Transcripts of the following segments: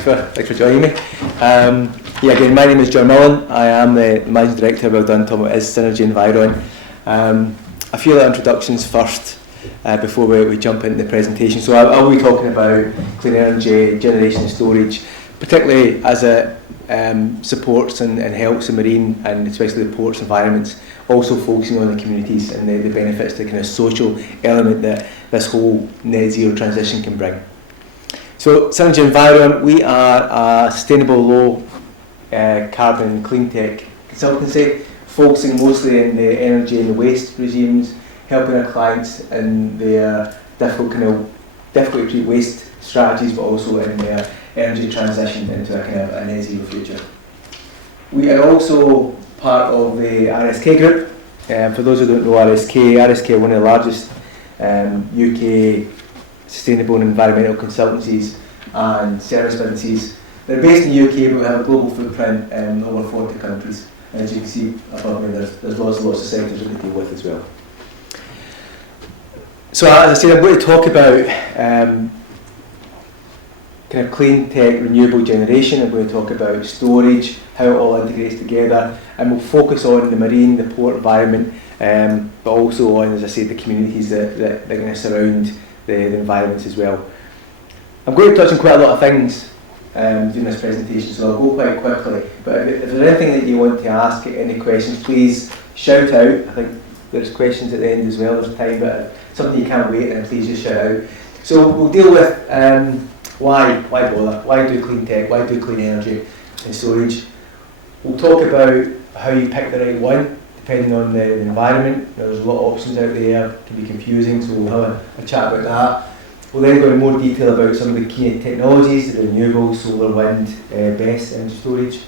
thanks for joining me. Yeah, again, my name is John Mullen. I am the Managing Director. Well done, Tom. It is Synergy Environ. A few other introductions first before we jump into the presentation. So I'll be talking about clean energy, generation and storage, particularly as it supports and helps the marine and especially the ports environments, also focusing on the communities and the benefits, the kind of social element that this whole net zero transition can bring. So Synergy Environ, we are a sustainable low carbon clean tech consultancy, focusing mostly in the energy and the waste regimes, helping our clients in their difficult to treat waste strategies, but also in their energy transition into a kind of a net zero future. We are also part of the RSK group. For those who don't know RSK are one of the largest UK sustainable and environmental consultancies and service businesses. They're based in the UK, but we have a global footprint in over 40 countries. And as you can see above me, there's lots and lots of sectors that we deal with as well. So as I said, I'm going to talk about kind of clean tech renewable generation. I'm going to talk about storage, how it all integrates together, and we'll focus on the marine, the port environment, but also on, as I said, the communities that are going to surround the environments as well. I'm going to touch on quite a lot of things during this presentation, so I'll go quite quickly. But if there's anything that you want to ask, any questions, please shout out. I think there's questions at the end as well, there's time, but if something you can't wait, then please just shout out. So we'll deal with why bother, why do clean tech, why do clean energy and storage. We'll talk about how you pick the right one, depending on the environment. There's a lot of options out there, it can be confusing, so we'll have a chat about that. We'll then go into more detail about some of the key technologies, the renewables, solar, wind, BESS, energy storage.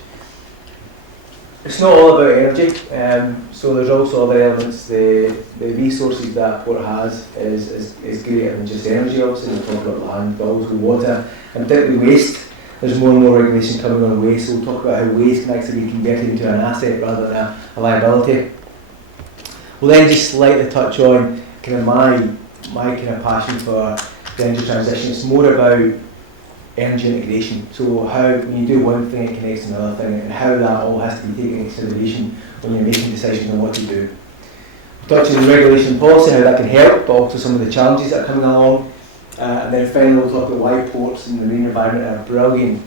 It's not all about energy, so there's also other elements. The resources that a port has is greater than just energy, obviously. We'll talk about land, but also water, and particularly waste. There's more and more regulation coming on waste, so we'll talk about how waste can actually be converted into an asset rather than a liability. We'll then just slightly touch on kind of my kind of passion for the energy transition. It's more about energy integration, so how when you do one thing it connects to another thing, and how that all has to be taken into consideration when you're making decisions on what to do. We'll touch on regulation and policy, how that can help, but also some of the challenges that are coming along. And then finally we'll talk about why ports and the marine environment are a brilliant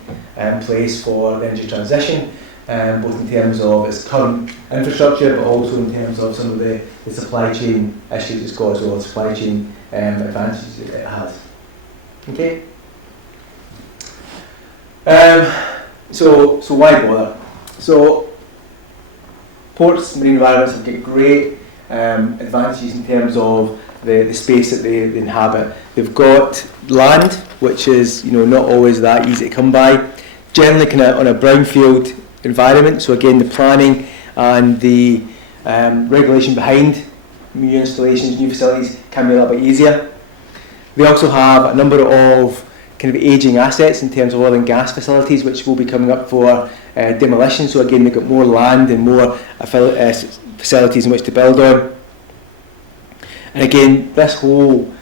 place for the energy transition, both in terms of its current infrastructure, but also in terms of some of the supply chain issues it's got as well, supply chain advantages that it has. Okay. So why bother? So ports, marine environments have got great advantages in terms of the space that they inhabit. They've got land, which is not always that easy to come by. Generally, kind of on a brownfield environment. So again, the planning and the regulation behind new installations, new facilities can be a little bit easier. They also have a number of kind of ageing assets in terms of oil and gas facilities, which will be coming up for demolition. So again, they've got more land and more facilities in which to build on. And again, this whole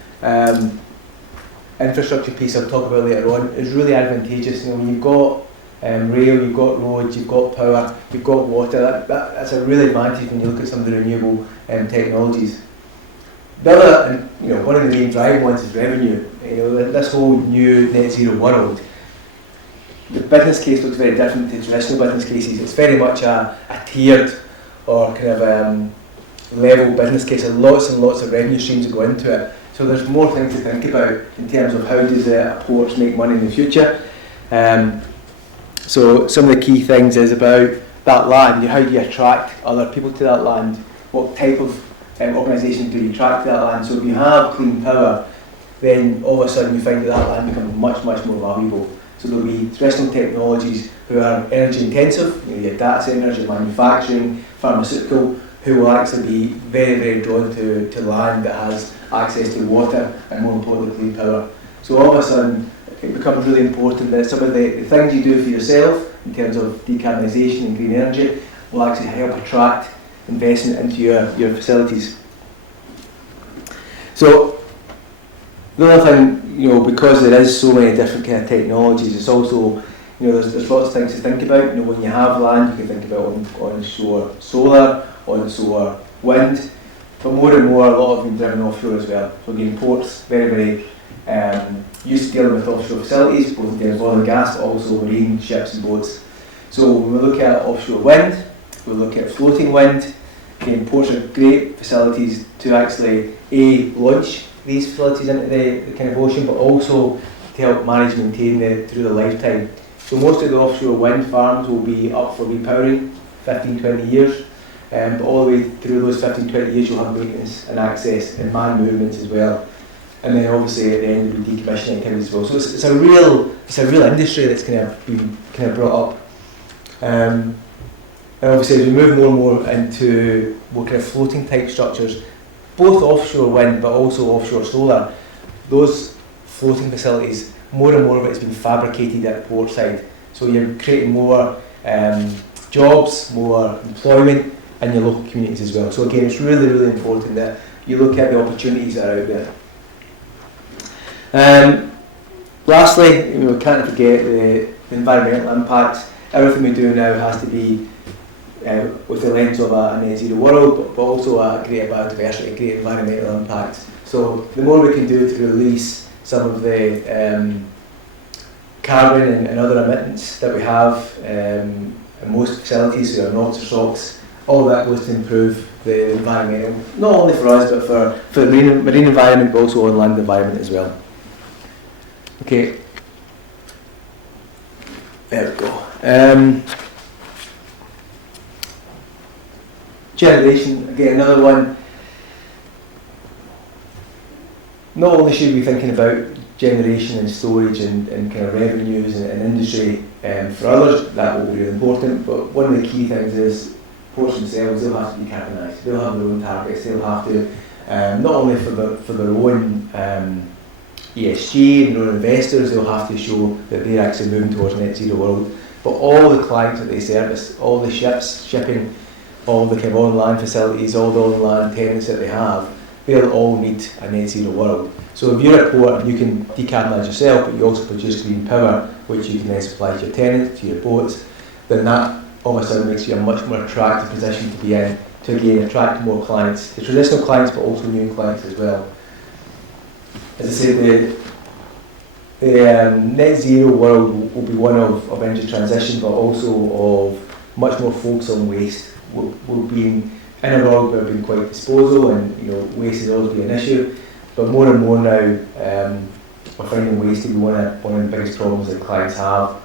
infrastructure piece I'll talk about later on is really advantageous. When you've got rail, you've got roads, you've got power, you've got water, that's a real advantage when you look at some of the renewable technologies. The other, one of the main driving ones is revenue. This whole new net zero world, the business case looks very different to traditional business cases. It's very much a tiered or kind of level business case, and lots of revenue streams that go into it. So there's more things to think about in terms of how does a port make money in the future. So some of the key things is about that land. How do you attract other people to that land? What type of organisation do you attract to that land? So if you have clean power, then all of a sudden you find that land becomes much more valuable. So there'll be traditional technologies who are energy intensive, your data centres, your manufacturing, pharmaceutical, who will actually be very drawn to land that has access to water and, more importantly, clean power. So all of a sudden it becomes really important that some of the things you do for yourself in terms of decarbonisation and green energy will actually help attract investment into your facilities. So the other thing, because there is so many different kind of technologies, it's also There's lots of things to think about. When you have land, you can think about onshore solar, onshore wind, but more and more, a lot of them driven offshore as well. So again, ports, very used to dealing with offshore facilities, both in terms of oil and gas, but also marine ships and boats. So when we look at offshore wind, we look at floating wind. Again, ports are great facilities to actually launch these facilities into the kind of ocean, but also to help manage and maintain through the lifetime. So most of the offshore wind farms will be up for repowering 15-20 years, but all the way through those 15-20 years you'll have maintenance and access and man movements as well. And then obviously at the end there'll be decommissioning activities as well. So it's a real industry that's been brought up. And obviously as we move more and more into more kind of floating type structures, both offshore wind but also offshore solar, those floating facilities, more and more of it has been fabricated at port side. So you're creating more jobs, more employment in your local communities as well. So again, it's really important that you look at the opportunities that are out there. Lastly, we can't forget the environmental impacts. Everything we do now has to be with the lens of a net zero world, but also a greater biodiversity, a great environmental impact. So the more we can do to release some of the carbon and other emittents that we have in most facilities, so our NOx or SOCs, all that goes to improve the environmental, not only for us but for the marine environment, but also on land environment as well. Okay, there we go. Generation, again, another one. Not only should we be thinking about generation and storage and kind of revenues and industry for others, that will be really important, but one of the key things is ports themselves, they'll have to decarbonised. They'll have their own targets, they'll have to, not only for their own ESG and their own investors, they'll have to show that they're actually moving towards a net zero world, but all the clients that they service, all the ships, shipping, all the kind of on-land facilities, all the on-land tenants that they have, they'll all need a net zero world. So if you're a port and you can decarbonise yourself, but you also produce green power, which you can then supply to your tenants, to your boats, then that all of a sudden makes you a much more attractive position to be in, to again attract more clients, the traditional clients, but also new clients as well. As I said, the net zero world will be one of energy transition, but also of much more focus on waste. We'll be in a world where we've been quite disposal, and waste has always been an issue. But more and more now, we're finding waste to be one of the biggest problems that clients have.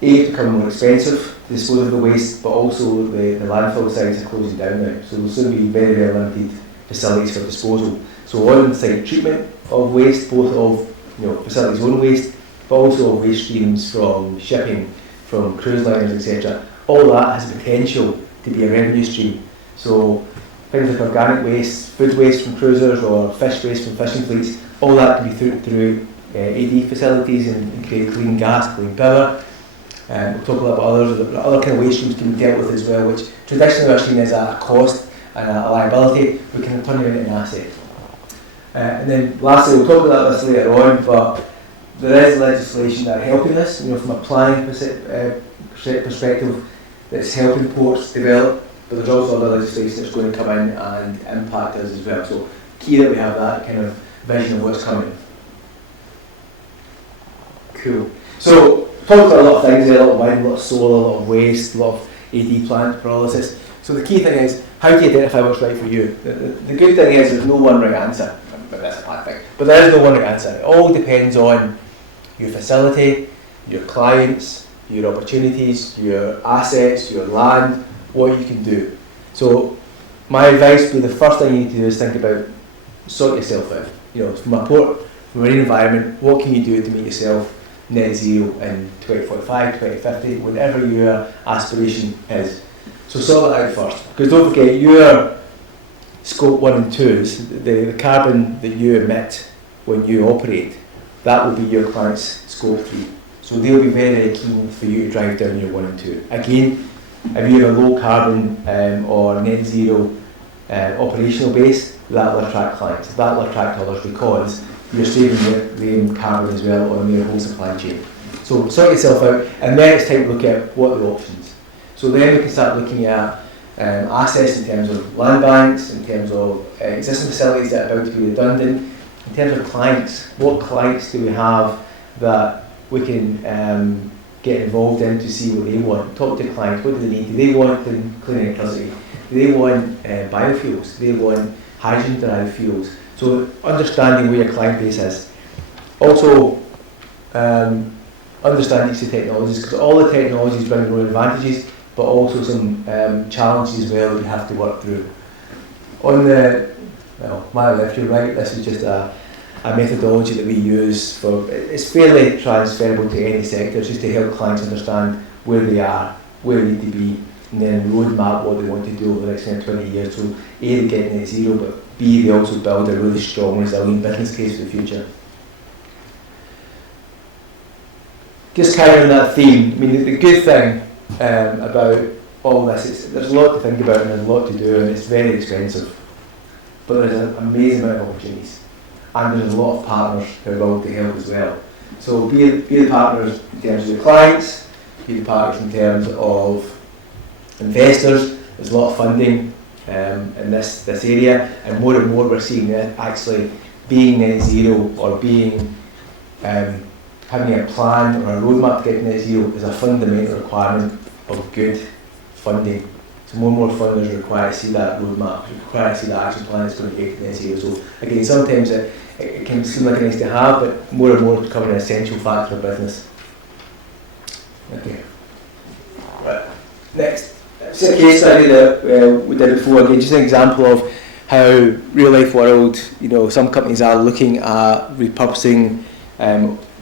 It's becoming more expensive to dispose of the waste, but also the landfill sites are closing down now. So there'll soon be very limited facilities for disposal. So on-site treatment of waste, both of facilities' own waste, but also of waste streams from shipping, from cruise liners, etc. All that has potential to be a revenue stream. So things like organic waste, food waste from cruisers, or fish waste from fishing fleets, all that can be through AD facilities and create clean gas, clean power. We'll talk a little bit about other kind of waste streams can be dealt with as well, which traditionally are seen as a cost and a liability. We can turn them into an asset. And then lastly, we'll talk about this later on, but there is legislation that are helping us, from a planning perspective, that's helping ports develop, but there's also other legislation that's going to come in and impact us as well. So key that we have that kind of vision of what's coming. Cool. So talked about a lot of things there, a lot of wind, a lot of solar, a lot of waste, a lot of AD plant pyrolysis. So the key thing is, how do you identify what's right for you? The good thing is there's no one right answer, but that's a bad thing. But there is no one right answer. It all depends on your facility, your clients, your opportunities, your assets, your land, what you can do. So my advice would be the first thing you need to do is think about, sort yourself out. From a port, from a marine environment, what can you do to make yourself net zero in 2045, 2050, whatever your aspiration is. So sort that out first. Because don't forget, your scope 1 and 2s, the carbon that you emit when you operate, that will be your client's scope 3. So they'll be very keen for you to drive down your 1 and 2. Again, if you have a low carbon or net zero operational base, that will attract clients, that will attract others, because you're saving them carbon as well on their whole supply chain. So sort yourself out, and then it's time to look at what are the options. So then we can start looking at assets in terms of land banks, in terms of existing facilities that are about to be redundant, in terms of clients. What clients do we have that we can get involved in to see what they want? Talk to clients, what do they need? Do they want clean electricity? Do they want biofuels? Do they want hydrogen-derived fuels? So understanding where your client base is. Also, understand each of the technologies, because all the technologies bring their own advantages, but also some challenges as well that you have to work through. On the, well, my left, your right, this is just a methodology that we use for, it's fairly transferable to any sector, just to help clients understand where they are, where they need to be, and then roadmap what they want to do over the next 20 years. So A, they get net zero, but B, they also build a really strong, resilient business case for the future. Just carrying on that theme, I mean, the good thing about all this is there's a lot to think about and there's a lot to do, and it's very expensive. But there's an amazing amount of opportunities, and there's a lot of partners who are willing to help as well. So be the partners in terms of your clients, be the partners in terms of investors. There's a lot of funding in this area, and more we're seeing that actually being net zero or being having a plan or a roadmap to get net zero is a fundamental requirement of good funding. So more funders are required to see that roadmap, required to see that action plan that's going to get to net zero. So again, sometimes it can seem like a nice to have, but more and more it's becoming an essential factor of business. Okay. Right. Next. It's a case study that we did before. Again, just an example of how real life world, you know, some companies are looking at repurposing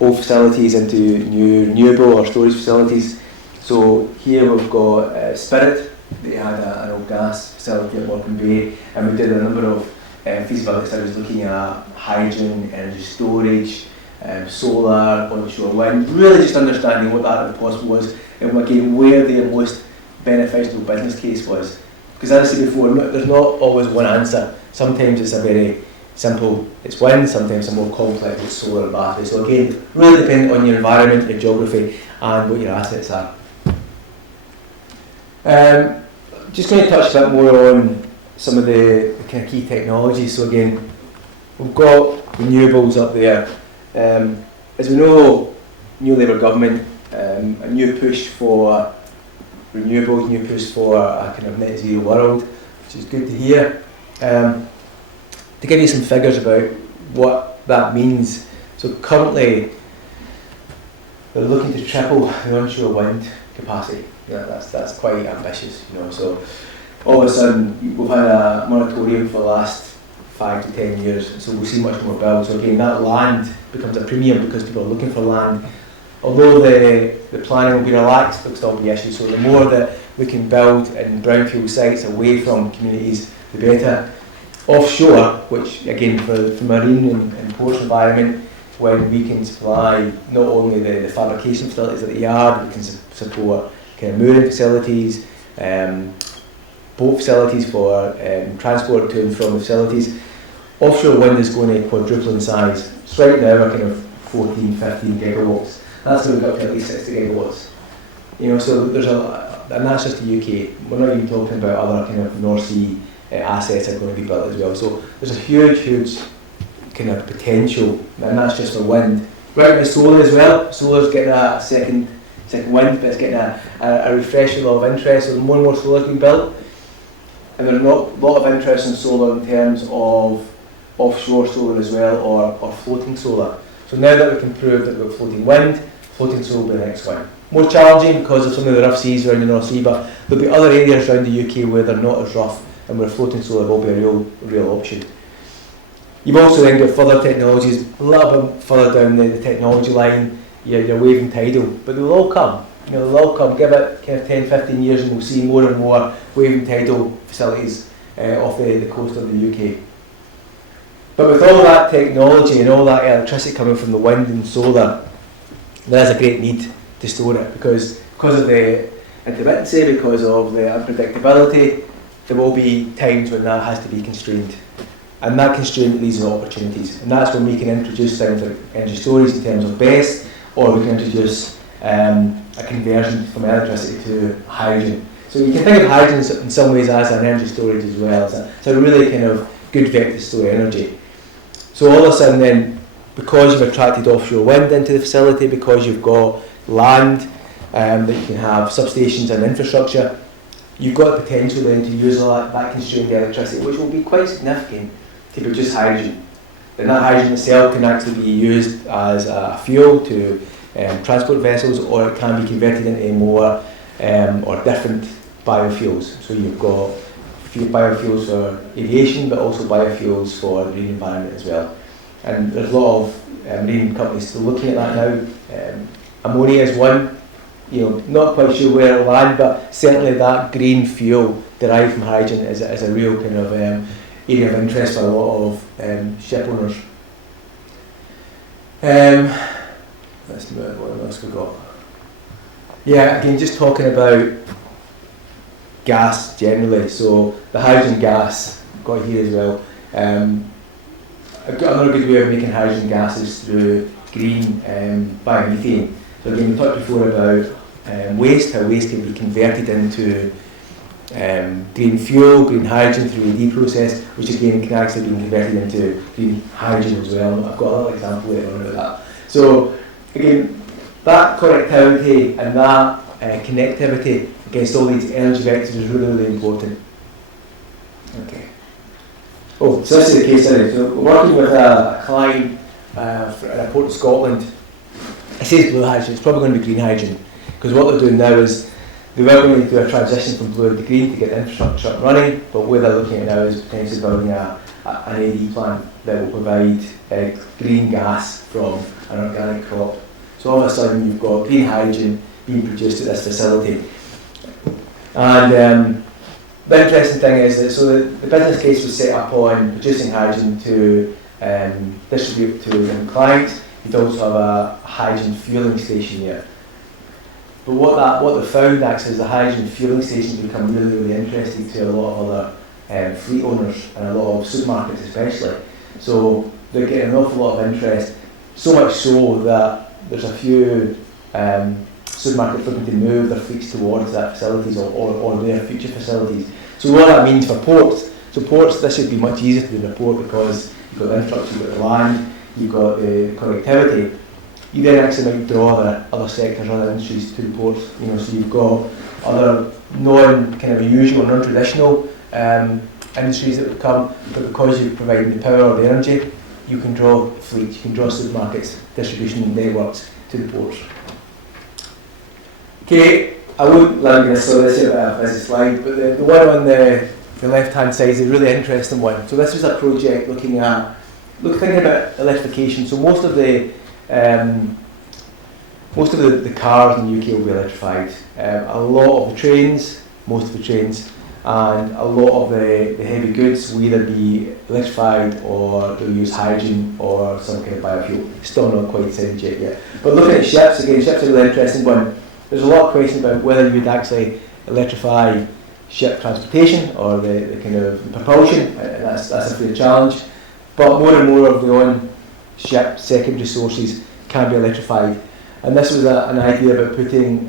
old facilities into new renewable or storage facilities. So here we've got Spirit. They had an old gas facility at Morecambe Bay, and we did a number of feasibility studies looking at hydrogen, energy storage, solar, onshore wind, really just understanding what that possible was, and again where their most beneficial business case was. Because as I said before, there's not always one answer. Sometimes it's a very simple, it's wind, sometimes a more complex, it's solar and battery. So again, really dependent on your environment, your geography, and what your assets are. Just going to touch a bit more on some of the kind of key technologies. So again, we've got renewables up there. As we know, new Labour government, a new push for renewables, new push for a kind of net zero world, which is good to hear. To give you some figures about what that means, so currently they're looking to triple the onshore wind capacity. Yeah, that's quite ambitious, you know. So all of a sudden we've had a moratorium for the last 5 to 10 years, so we'll see much more build. So again, that land becomes a premium because people are looking for land. Although the planning will be relaxed, there'll still be issues. So the more that we can build in brownfield sites away from communities, the better. Offshore, which again for marine and ports environment, when we can supply not only the fabrication facilities at the yard, we can support kind of mooring facilities, boat facilities for transport to and from the facilities. Offshore wind is going to quadruple in size. So right now we're kind of 14, 15 gigawatts. That's going to go up to at least 60 gigawatts. You know, so there's and that's just the UK. We're not even talking about other kind of North Sea assets that are going to be built as well. So there's a huge kind of potential, and that's just for wind. Right with solar as well. Solar's getting a second wind, but it's getting a refreshing lot of interest. So more and more solar's being built, and there's a lot of interest in solar in terms of offshore solar as well, or floating solar. So now that we can prove that we've got floating wind, floating solar will be the next one. More challenging because of some of the rough seas around the North Sea, but there'll be other areas around the UK where they're not as rough, and where floating solar will be a real option. You've also then got further technologies, a little bit further down the technology line, your wave and tidal, but they'll all come. You know, they'll all come. Give it kind of 10, 15 years and we'll see more and more wave and tidal facilities off the coast of the UK. But with all that technology and all that electricity coming from the wind and solar, there is a great need to store it because of the intermittency, because of the unpredictability. There will be times when that has to be constrained, and that constraint leads to opportunities, and that's when we can introduce things like energy storage in terms of BESS, or we can introduce a conversion from electricity to hydrogen. So you can think of hydrogen in some ways as an energy storage as well. It's a really kind of good vector to store energy. So all of a sudden then, because you've attracted offshore wind into the facility, because you've got land that you can have substations and infrastructure, you've got the potential then to use that constrained electricity, which will be quite significant, to produce hydrogen. And that hydrogen itself can actually be used as a fuel to transport vessels, or it can be converted into more or different biofuels. So you've got biofuels for aviation, but also biofuels for the marine environment as well. And there's a lot of marine companies still looking at that now. Ammonia is one. Not quite sure where it'll land, but certainly that green fuel derived from hydrogen is a real kind of area of interest for a lot of ship owners. Let's move on. What else we got? Yeah, again, just talking about gas generally. So the hydrogen gas got here as well. Another good way of making hydrogen gas is through green biomethane. So again, we talked before about waste, how waste can be converted into green fuel, green hydrogen through the AD process, which again can actually be converted into green hydrogen as well. I've got a little example later on about that. So again, that connectivity and that connectivity against all these energy vectors is really, really important. Okay. Oh, so this is the case study. So we're working with a client in a port of Scotland. It says blue hydrogen, it's probably going to be green hydrogen, because what they're doing now is they were going to do a transition from blue to green to get the infrastructure up and running, but what they're looking at now is potentially building an AD plant that will provide green gas from an organic crop. So all of a sudden you've got green hydrogen being produced at this facility. And the interesting thing is that the business case was set up on producing hydrogen to distribute to different clients. You'd also have a hydrogen fueling station here. But what they found actually is the hydrogen fueling stations become really, really interesting to a lot of other fleet owners and a lot of supermarkets especially. So they're getting an awful lot of interest, so much so that there's a few supermarkets looking to move their fleets towards that facilities or their future facilities. So what that means for ports, so ports, this should be much easier to do in a port because you've got the infrastructure, you've got the land, you've got the connectivity. You then actually might draw the other sectors, other industries to the ports. So you've got other kind of usual, non-traditional industries that would come, but because you're providing the power or the energy, you can draw fleets, you can draw supermarkets, distribution networks to the ports. Okay, I won't let you so this is a busy slide, but the one on the left-hand side is a really interesting one. So this was a project thinking about electrification. So most of the cars in the UK will be electrified. A lot of the trains, and a lot of the heavy goods will either be electrified or they'll use hydrogen or some kind of biofuel. Still not quite decided yet. But looking at ships, again, ships are a really interesting one. There's a lot of questions about whether you would actually electrify ship transportation or the kind of propulsion, and that's a fair challenge. But more and more of the on-ship secondary sources can be electrified. And this was an idea about putting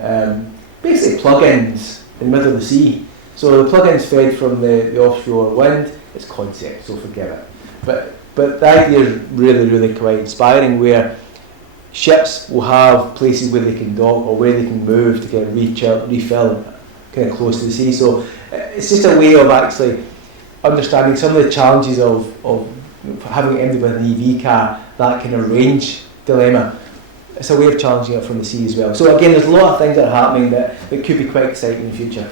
basically plug-ins in the middle of the sea. So the plug-ins fed from the offshore wind, it's concept, so forgive it. But the idea is really, really quite inspiring, where ships will have places where they can dock or where they can move to kind of refill kind of close to the sea. So it's just a way of actually understanding some of the challenges of having it ended with an EV car, that kind of range dilemma. It's a way of challenging it from the sea as well. So again, there's a lot of things that are happening that could be quite exciting in the future.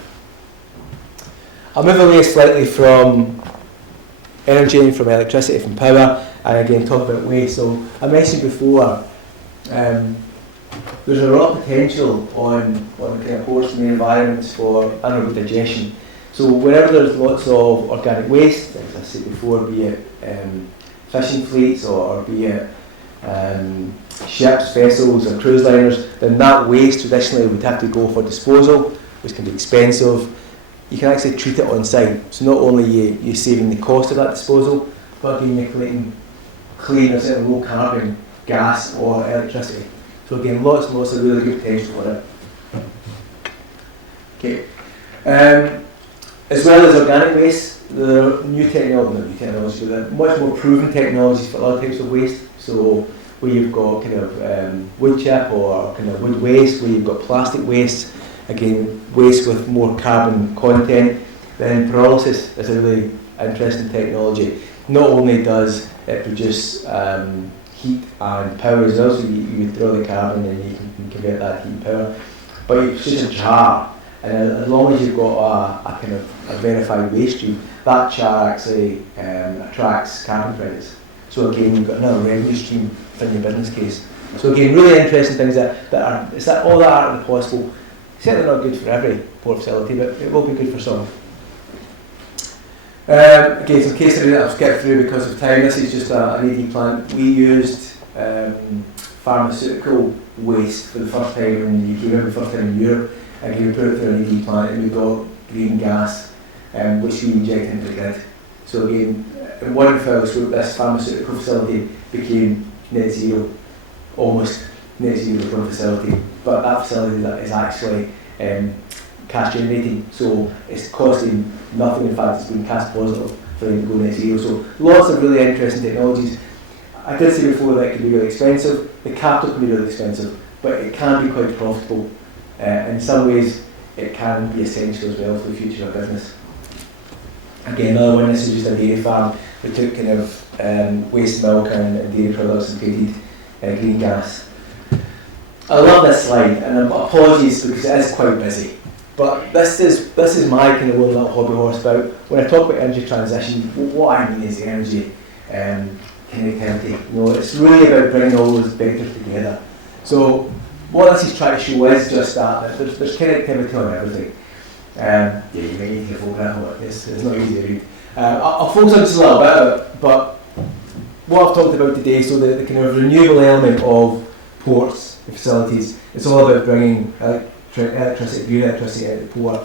I'll move away slightly from energy, from electricity, from power, and again talk about waste. So I mentioned before, there's a lot of potential on kind of ports and the environments for anaerobic digestion. So wherever there's lots of organic waste, as I said before, be it fishing fleets or be it ships, vessels or cruise liners, then that waste traditionally would have to go for disposal, which can be expensive. You can actually treat it on site. So not only you're saving the cost of that disposal, but again you're collecting clean or low carbon gas or electricity So again, lots and lots of really good potential for it. Okay. As well as organic waste, there are new technologies, but there are much more proven technologies for other types of waste. So where you've got kind of wood chip or kind of wood waste, where you've got plastic waste, again, waste with more carbon content, then pyrolysis is a really interesting technology. Not only does it produce heat and power as well, so you withdraw the carbon and you can convert that heat and power, but it's just a char, and as long as you've got a kind of a verified waste stream, that char actually attracts carbon credits. So again, you've got another revenue stream from your business case. So again, really interesting things that are, it's that all that art of the possible. Certainly not good for every port facility, but it will be good for some. Okay, some case study that I've skipped through because of time. This is just an AD plant. We used pharmaceutical waste for the first time in the UK, the first time in Europe. Again, we put it through an AD plant and we got green gas, which we inject into the grid. So again, in one fell swoop, this pharmaceutical facility became net zero, almost net zero for a facility. But that facility is actually cash generating, so it's costing nothing. In fact, it's been cash positive for them to go net zero. So lots of really interesting technologies. I did say before that it can be really expensive. The capital can be really expensive, but it can be quite profitable. In some ways, it can be essential as well for the future of business. Again, another one, this is just a dairy farm. We took kind of waste milk and dairy products and created green gas. I love this slide, and apologies because it is quite busy. But this is my kind of one little hobby horse about when I talk about energy transition. What I mean is energy connectivity. You know, it's really about bringing all those vectors together. So what this is trying to show is just that there's connectivity on everything. Yeah, you might need to photograph on it. It's not easy to read. I'll focus on this a little bit, but what I've talked about today, so the kind of renewable element of ports and facilities, it's all about bringing electricity, green electricity out of the port.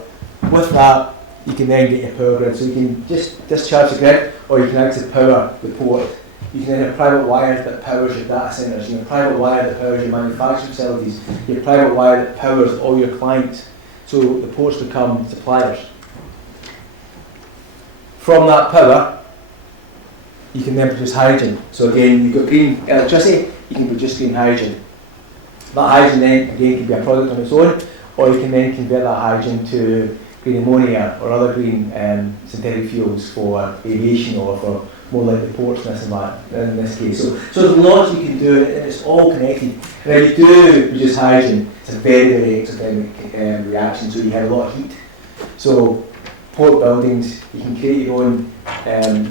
With that, you can then get your power grid, so you can just discharge the grid, or you can actually power the port. You can then have private wires that powers your data centres, you have private wire that powers your manufacturing facilities, you have private wire that powers all your clients, so the ports become suppliers. From that power, you can then produce hydrogen. So again, you've got green electricity, you can produce green hydrogen. That hydrogen then, again, can be a product on its own, or you can then convert that hydrogen to green ammonia or other green synthetic fuels for aviation or for more like the ports in this case. So there's lots you can do, and it's all connected. And if you do produce hydrogen, it's a very, very exothermic reaction, so you have a lot of heat. So port buildings, you can create your own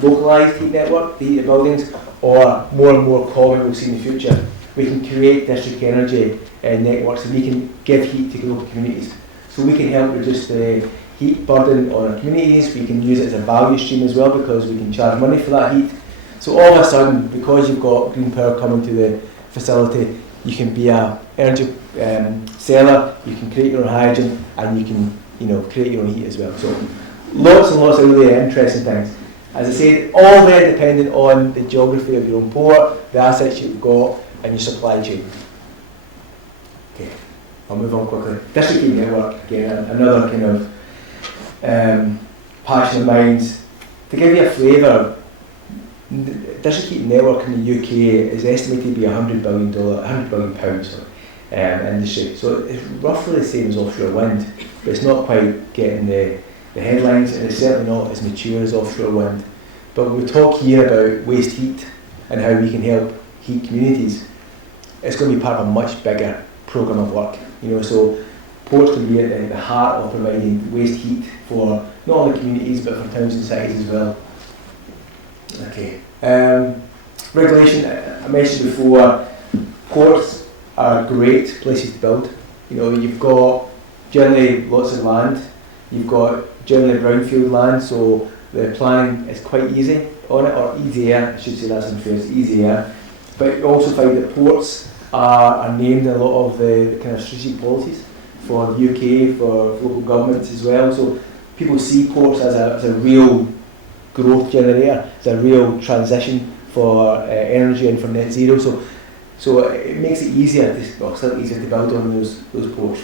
localised heat network to heat the buildings, or more and more common we'll see in the future. We can create district energy networks, and we can give heat to local communities. So we can help reduce the heat burden on our communities. We can use it as a value stream as well because we can charge money for that heat. So all of a sudden, because you've got green power coming to the facility, you can be an energy seller, you can create your own hydrogen, and you can create your own heat as well. So lots and lots of really interesting things. As I said, all very dependent on the geography of your own port, the assets you've got, and your supply chain. Okay, I'll move on quickly. District heating network, again, another kind of passion of mine. To give you a flavour, district heating network in the UK is estimated to be £100 billion industry. So it's roughly the same as offshore wind, but it's not quite getting the headlines, and it's certainly not as mature as offshore wind. But when we talk here about waste heat and how we can help heat communities, it's going to be part of a much bigger programme of work. So ports can be at the heart of providing waste heat for not only communities but for towns and cities as well. Okay. Regulation, I mentioned before, ports are great places to build. You've got generally lots of land, you've got generally brownfield land, so the planning is quite easy on it, or easier, I should say, that's unfair, it's easier. But you also find that ports are named in a lot of the kind of strategic policies for the UK, for local governments as well. So people see ports as a real growth generator, as a real transition for energy and for net zero. So So it makes it easier, or slightly easier to build on those ports.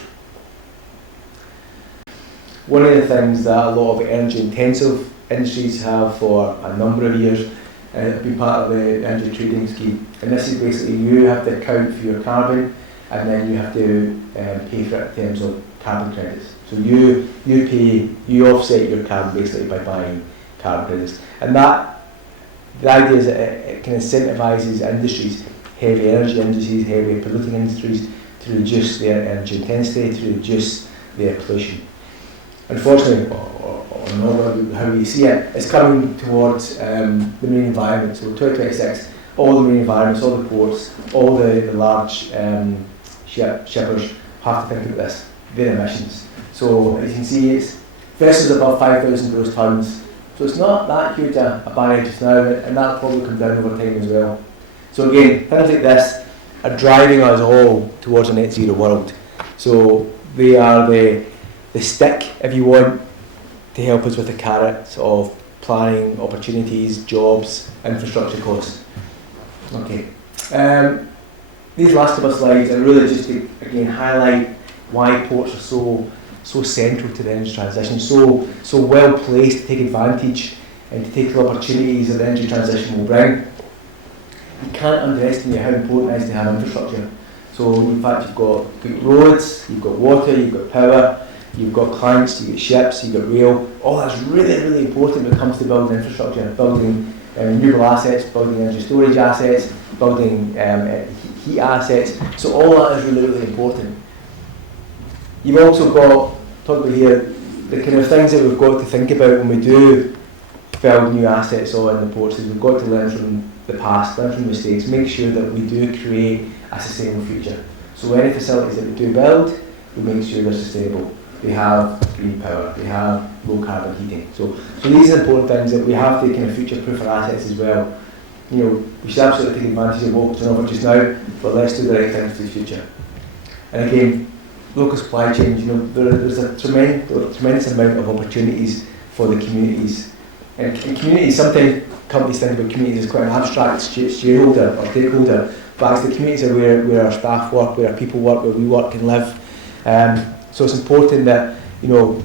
One of the things that a lot of energy intensive industries have for a number of years have been part of the energy trading scheme. And this is basically you have to account for your carbon, and then you have to pay for it in terms of carbon credits. So you offset your carbon basically by buying carbon credits. And the idea is that it kind of incentivises industries, heavy energy industries, heavy polluting industries, to reduce their energy intensity, to reduce their pollution. Unfortunately, or not how we see it, it's coming towards the marine environment. So 2026, all the marine environments, all the ports, all the large shippers have to think about this, their emissions. So as you can see, vessels above 5,000 gross tonnes. So it's not that huge a barrier just now, and that'll probably come down over time as well. So again, things like this are driving us all towards a net zero world. So they are the stick, if you want, to help us with the carrots of planning, opportunities, jobs, infrastructure costs. Okay. These last couple of slides are really just to again highlight why ports are so central to the energy transition, so well placed to take advantage and to take the opportunities that the energy transition will bring. You can't underestimate how important it is to have infrastructure. So in fact you've got roads, you've got water, you've got power, you've got clients, you've got ships, you've got rail. All that's really, really important when it comes to building infrastructure, building renewable assets, building energy storage assets, building heat assets. So all that is really, really important. You've also got, talk about here, the kind of things that we've got to think about when we do build new assets on the ports is we've got to learn from the past, learn from mistakes, make sure that we do create a sustainable future. So any facilities that we do build, we make sure they're sustainable. They have green power, they have low carbon heating. So these are important things that we have to kind of future-proof our assets as well. You know, we should absolutely take advantage of what's on offer just now, but let's do the right things for the future. And again, local supply chains, you know, there's a tremendous amount of opportunities for the communities. And communities, sometimes companies think about communities as quite an abstract shareholder or stakeholder, but actually communities are where our staff work, where our people work, where we work and live. So it's important that, you know,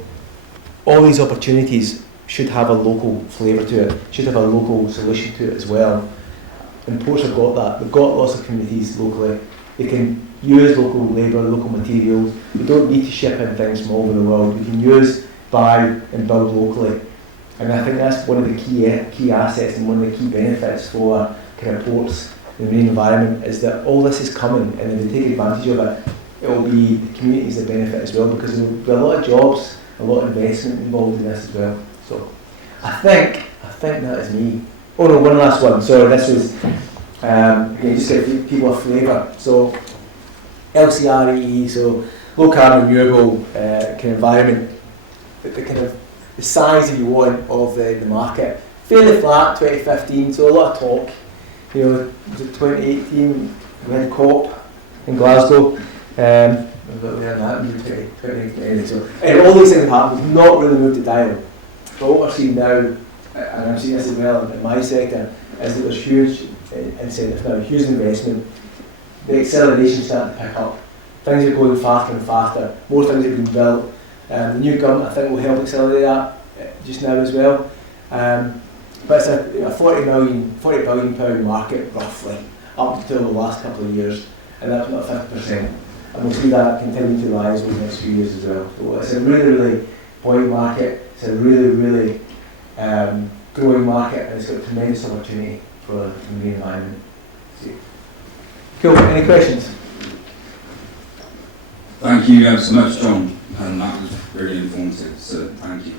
all these opportunities should have a local flavour to it, should have a local solution to it as well. And ports have got that. They've got lots of communities locally. They can use local labour, local materials. We don't need to ship in things from all over the world. We can use, buy and build locally. And I think that's one of the key assets and one of the key benefits for kind of ports in the marine environment is that all this is coming, and if we take advantage of it, it will be the communities that benefit as well, because there will be a lot of jobs, a lot of investment involved in this as well. So I think that is me. Oh no, one last one. Sorry, this was again just to give people a flavour. So LCRE, so low carbon renewable kind of environment. The kind of the size, if you want, of the market. Fairly flat, 2015. So a lot of talk. You know, 2018 we had COP in Glasgow. So, all these things have happened. We've not really moved the dial. But what we're seeing now, and I'm seeing this as well in my sector, is that there's huge incentives now, huge investment. The acceleration starting to pick up. Things are going faster and faster. More things are being built. The new government, I think, will help accelerate that just now as well. But it's a 40 billion pound market roughly, up until the last couple of years, and that's not 50%. And we'll see that continue to rise over the next few years as well. So it's a really, really buoyant market. It's a really, really growing market, and it's got tremendous opportunity for the marine environment. Cool. Any questions? Thank you so much, John, and that was really informative. So thank you.